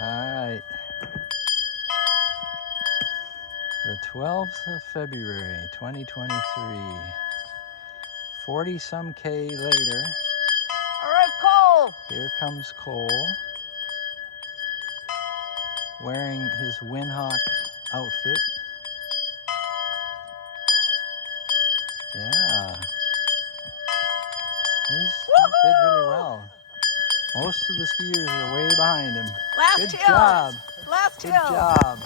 Alright. The 12th of February, 2023. 40-some K later. All right, Kole. Here comes Kole. Wearing his Windhawk outfit. Yeah. He did really well. Most of the skiers are way behind him. Last Good hill. job. Last Good hill. job.